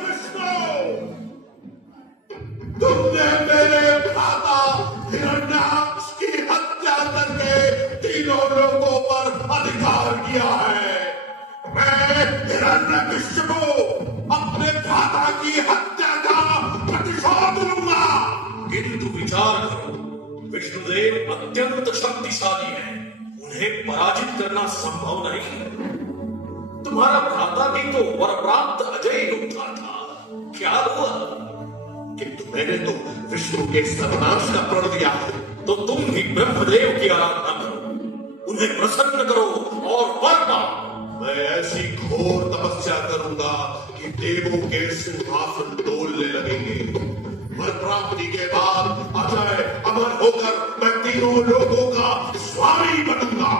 विष्णु, तुमने मेरे भ्राता हिरण्याक्ष की हत्या करके तीनों लोगों पर अधिकार किया है। मैं हिरण्यकश्यप अपने भ्राता की हत्या का प्रतिशोध लूंगा। किंतु विचार करो, विष्णुदेव अत्यंत शक्तिशाली है, उन्हें पराजित करना संभव नहीं। तुम्हारा भ्राता भी तो वर प्राप्त अजय योद्धा था, क्या हुआ? किंतु मैंने तो विष्णु के सर्वनाश का प्रण दिया है। तो तुम भी ब्रह्मदेव की आराधना करो, उन्हें प्रसन्न करो और वर पाओ। मैं ऐसी घोर तपस्या करूंगा कि देवों के सिंहासन डोलने लगेंगे। वर प्राप्ति के बाद अजय अमर होकर मैं तीनों लोगों का स्वामी बनूंगा।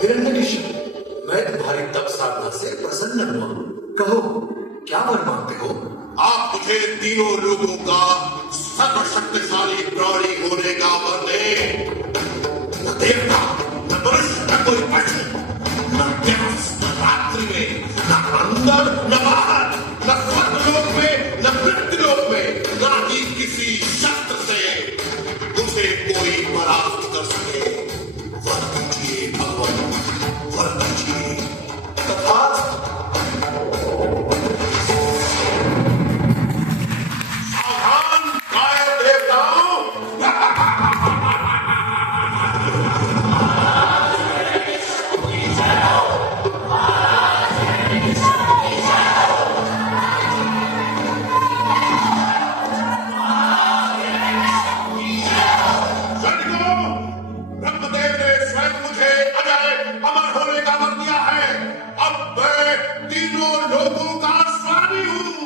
हिरण्यकश्यप, मैं तुम्हारी तप साधना से प्रसन्न हुआ। कहो, क्या वर मांगते हो? आप मुझे तीनों लोगों का सर्वशक्तिशाली प्राणी होने का वर दें। न देवता, न मनुष्य, न कोई पशु, न दिवस, न रात्रि में, न अंदर, न बाहर, न स्वर्गलोक में, न मृत्युलोक में, न ही किसी शस्त्र से मुझे कोई परास्त कर सके। वर दीजिए भगवान, वर दीजिए। तथास्तु। सावधान कायर देवताओं, सैनिकों, ब्रह्मदेव ने स्वयं मुझे अजय अमर होने का वर दिया है। अब मैं तीनों लोगों का स्वामी हूँ।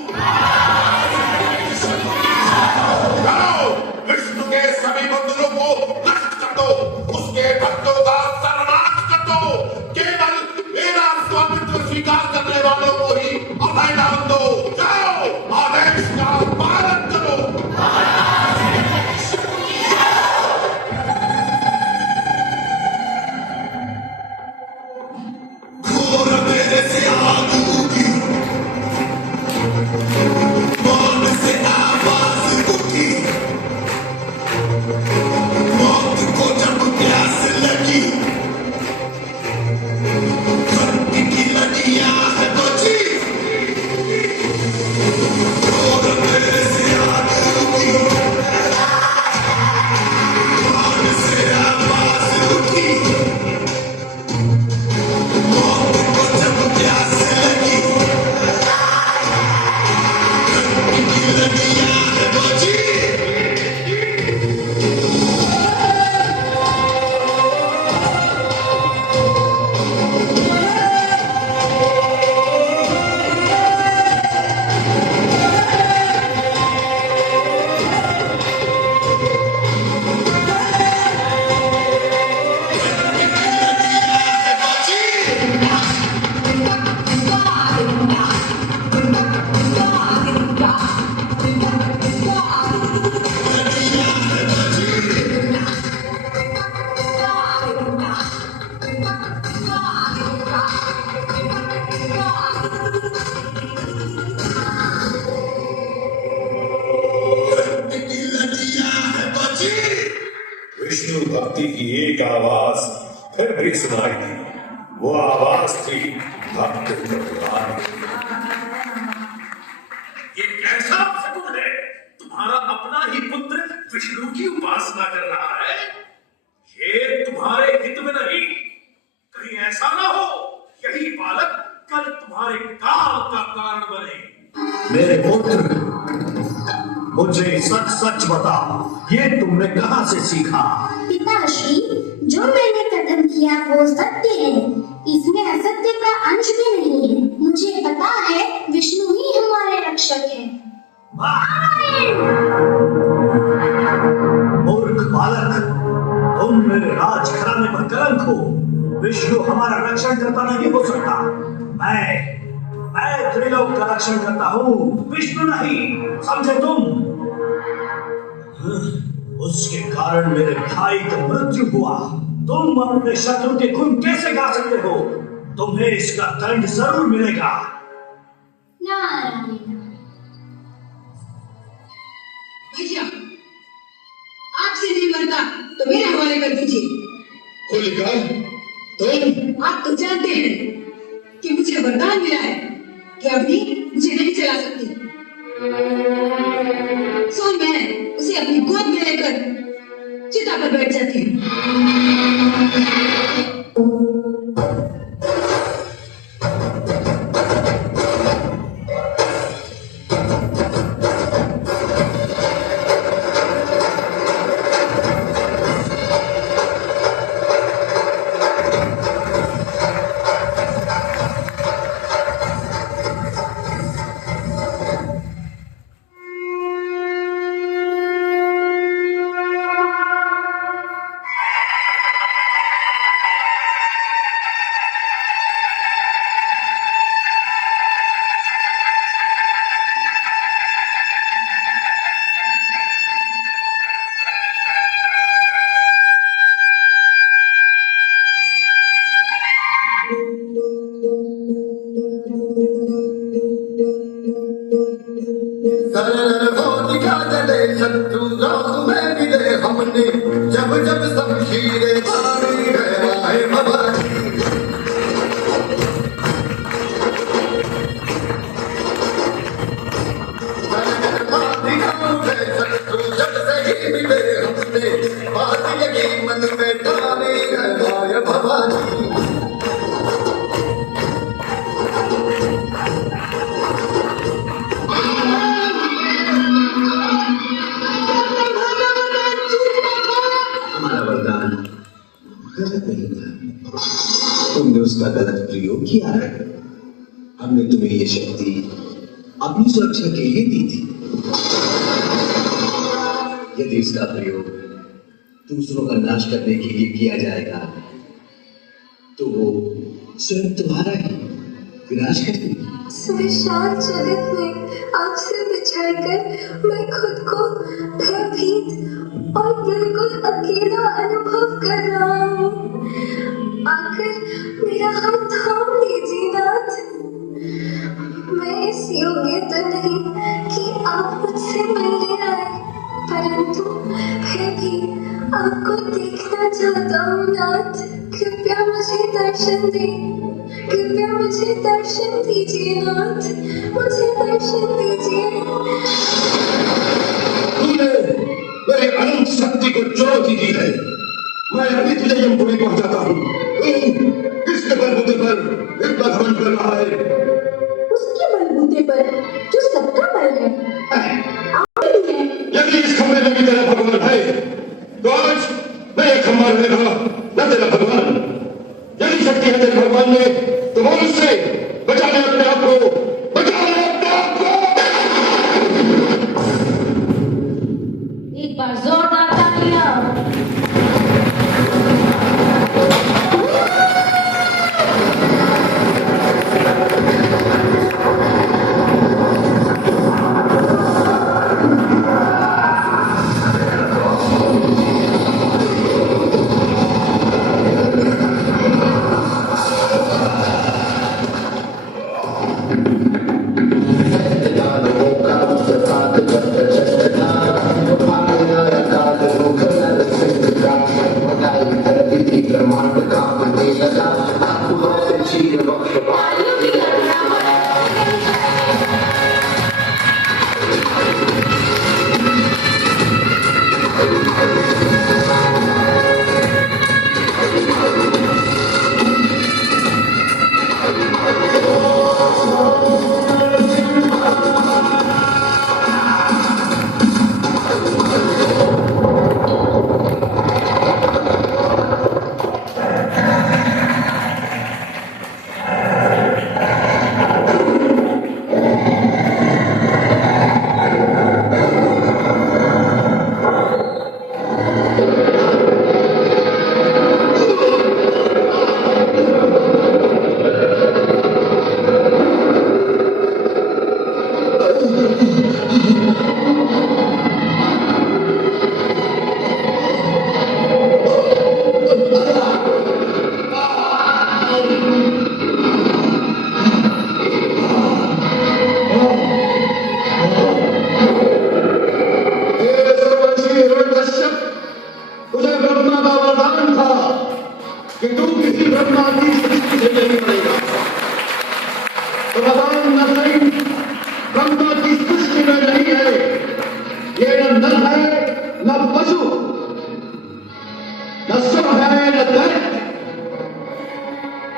जाओ, विष्णु के सभी मंदिरों को नष्ट कर दो, उसके भक्तों का सर्वनाश कर दो। केवल मेरा स्वामित्व स्वीकार करने वालों को ही अभय दान दो। जाओ, आदेश का पालन करो। घोर मेरे से आग उठी, मौन से आवाज उठी, मौत को जब प्यास लगी, धरती की नदियां है बची। घोर मेरे से आग उठी, मौन से आवाज उठी, मौत को जब प्यास लगी, धरती की नदियां है बची। विष्णु भक्ति की एक आवाज फिर भी सुनाई दी। वो आवाज थी भक्त प्रभुपाद। ये कैसा फूल है? तुम्हारा अपना ही पुत्र विष्णु की उपासना कर रहा है। ये तुम्हारे हित में नहीं। कहीं ऐसा ना हो यही बालक कल तुम्हारे काल का कारण बने। मेरे पुत्र, मुझे सच सच बताओ, ये तुमने कहाँ से सीखा? पिताश्री, जो मैंने कथन किया वो सत्य है। इसमें असत्य का अंश भी नहीं है। मुझे पता है विष्णु ही हमारे रक्षक है। मूर्ख बालक, तुम मेरे राज घराने पर कलंक हो। विष्णु हमारा रक्षण करता नहीं हो सकता। मैं त्रिलोक का रक्षण करता हूँ, विष्णु नहीं, समझे तुम? उसके कारण मेरे भाई का मृत्यु हुआ। तुम अपने शत्रु के खून कैसे गा सकते हो? तुम्हें इसका दंड जरूर मिलेगा। नारायण। भैया, आपसे नहीं मरता तो मेरे हवाले कर दीजिए। होलिका, तुम? आप तो जानते हैं कि मुझे वरदान मिला है कि अग्नि मुझे नहीं जला सकती। सो मैं उसे अपनी गोद में लेकर चिता पर बैठ जाती हूँ। होलिका जले शत्रु राख में मिले हमने, जब जब शमशीरें तारी गहराए भवानी। शत्रु जब से ही मिले हमने, बात लगी मन में तारी गहराए भवानी। गलत नहीं था, तुमने उसका गलत प्रयोग किया है। हमने तुम्हें ये शक्ति अपनी सुरक्षा के लिए दी थी। यदि इसका प्रयोग दूसरों का नाश करने के लिए किया जाएगा तो वो स्वयं तुम्हारा ही विनाश कर देगी। सुविशाल जगत में आपसे बिछड़कर मैं खुद को भयभीत और बिल्कुल अकेला अनुभव कर रहा हूँ। आकर मेरा हाथ थाम लीजिए नाथ। मैं इस योग्य तो नहीं कि आप मुझसे मिलने आए, परंतु फिर भी आपको देखना चाहता हूँ नाथ। कृपया मुझे दर्शन दें, कृपया मुझे दर्शन दीजिए नाथ, मुझे दर्शन दीजिए। तूने मेरी अनंत शक्ति को चुनौती दी है। मैं अभी तुझे यमपुरी पहुंचाता हूँ। किसके बलबूते पर इतना घमंड कर रहा है? उसके बलबूते पर जो सबका बल है। आप ही हैं। यदि इस खंभे में भी तेरा भगवान है तो आज मैं ये खंभा रहेगा न तेरा भगवान। यदि शक्ति है तेरे भगवान में तो बोल उससे, बचा ले अपने आप को, बचा ले अपने आप को। एक बार जोरदार तालियां। कि तू किसी ब्रह्मा की सृष्टि से नहीं पड़ेगा। तो भगवान नरसिंह ब्रह्मा की सृष्टि में नहीं है। ये न नर है, न पशु, न सुर है, न दैत्य।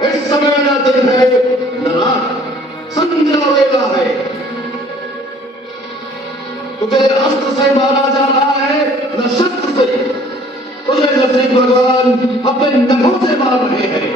इस समय न दिन है, न रात, संध्या वेला है। तुझे अस्त्र से मारा जा रहा है, न शस्त्र से। तुझे नरसिंह भगवान अपने नखों से मार रहे हैं।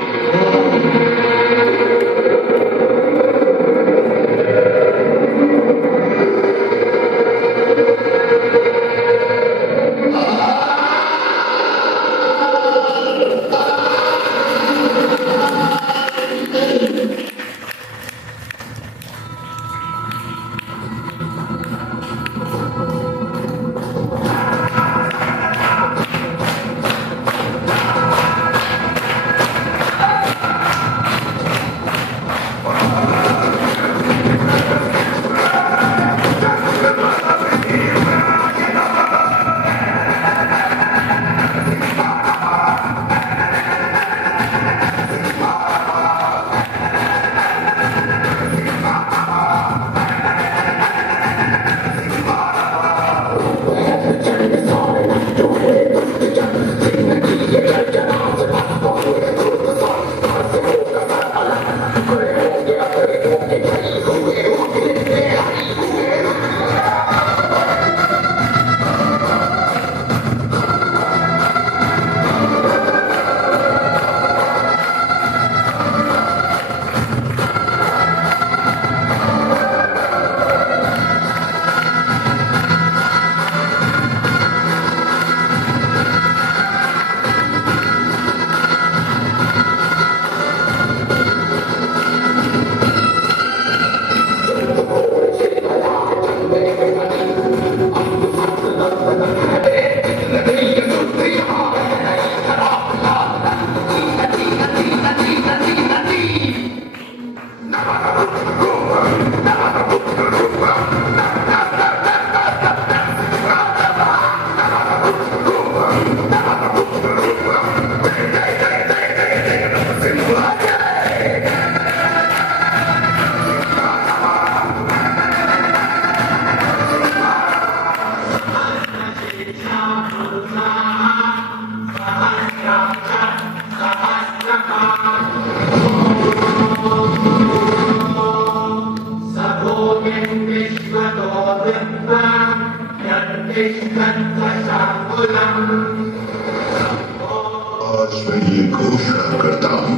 आज मैं ये घोषणा करता हूं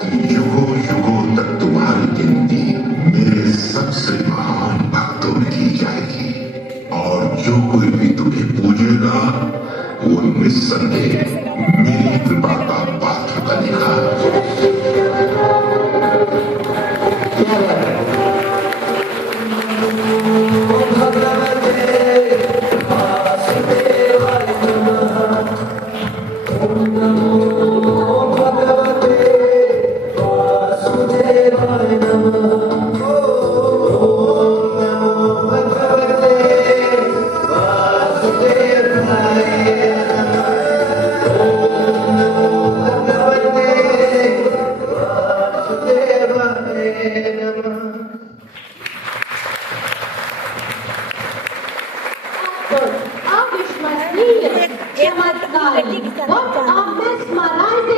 कि युगों युगों तक तुम्हारी गिनती मेरे सबसे महान भक्तों में की जाएगी। और जो कोई भी तुम्हें पूजेगा वो निस्संदेह मेरी कृपा का पात्र बनेगा। अविश्वसनीय चमत्कारी, what a mesmerizing